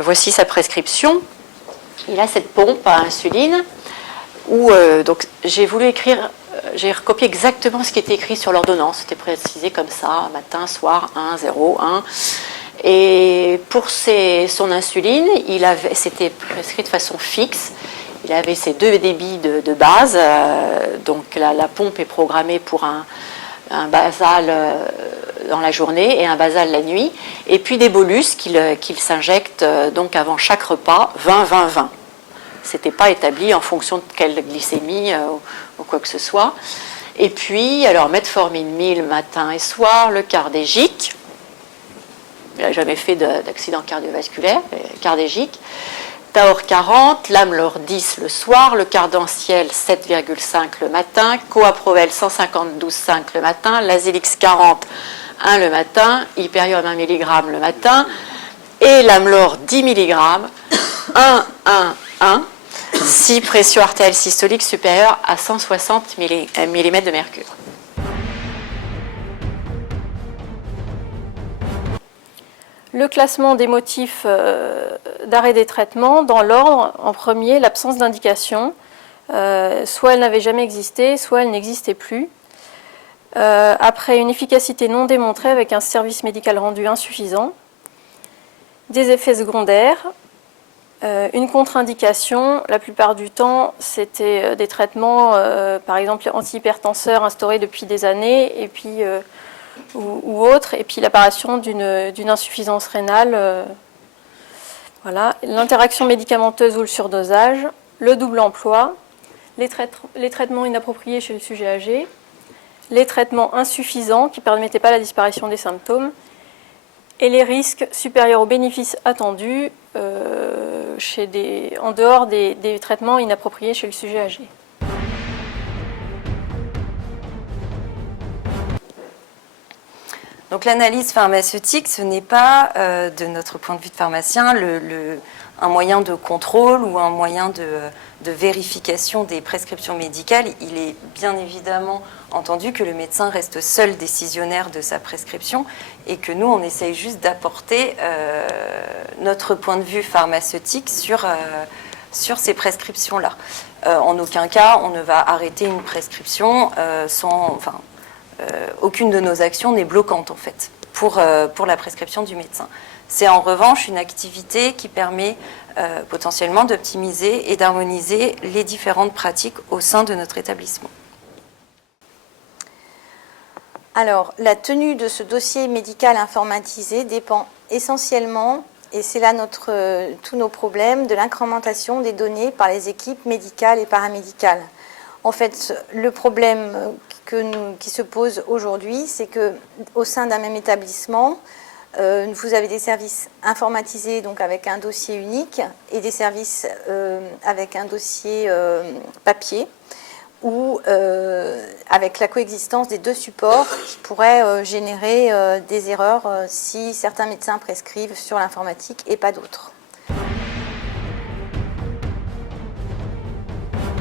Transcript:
voici sa prescription. Il a cette pompe à insuline où donc j'ai voulu écrire, j'ai recopié exactement ce qui était écrit sur l'ordonnance. C'était précisé comme ça, matin, soir, 1, 0, 1. Et pour son insuline, c'était prescrit de façon fixe. Il avait ses 2 débits de base. Donc la pompe est programmée pour un basal dans la journée et un basal la nuit. Et puis des bolus qu'il s'injecte donc avant chaque repas, 20, 20, 20. Ce n'était pas établi en fonction de quelle glycémie ou quoi que ce soit. Et puis, alors, metformine 1000 matin et soir, le cardégique. Il n'a jamais fait d'accident cardiovasculaire, cardégique. Taor 40, l'Amlor 10 le soir, le Cardanciel 7,5 le matin, Coaprovel 152,5 le matin, l'Azélix 40, 1 le matin, Hyperium 1 mg le matin, et l'Amlor 10 mg, 1, 1, 1, si pression artérielle systolique supérieure à 160 mm de mercure. Le classement des motifs d'arrêt des traitements, dans l'ordre, en premier, l'absence d'indication. Soit elle n'avait jamais existé, soit elle n'existait plus. Après, une efficacité non démontrée avec un service médical rendu insuffisant. Des effets secondaires. Une contre-indication, la plupart du temps, c'était des traitements, par exemple antihypertenseurs instaurés depuis des années, et puis ou autre, et puis l'apparition d'une insuffisance rénale. Voilà. L'interaction médicamenteuse ou le surdosage, le double emploi, les traitements inappropriés chez le sujet âgé, les traitements insuffisants qui ne permettaient pas la disparition des symptômes, et les risques supérieurs aux bénéfices attendus en dehors des traitements inappropriés chez le sujet âgé. Donc l'analyse pharmaceutique, ce n'est pas, de notre point de vue de pharmacien, un moyen de contrôle ou un moyen de vérification des prescriptions médicales. Il est bien évidemment entendu que le médecin reste seul décisionnaire de sa prescription et que nous, on essaye juste d'apporter notre point de vue pharmaceutique sur ces prescriptions-là. En aucun cas, on ne va arrêter une prescription aucune de nos actions n'est bloquante en fait pour la prescription du médecin. C'est en revanche une activité qui permet potentiellement d'optimiser et d'harmoniser les différentes pratiques au sein de notre établissement. Alors, la tenue de ce dossier médical informatisé dépend essentiellement, et c'est là tous nos problèmes, de l'incrémentation des données par les équipes médicales et paramédicales. En fait, le problème qui se pose aujourd'hui, c'est qu'au sein d'un même établissement, vous avez des services informatisés, donc avec un dossier unique, et des services avec un dossier papier, ou avec la coexistence des 2 supports qui pourraient générer des erreurs si certains médecins prescrivent sur l'informatique et pas d'autres.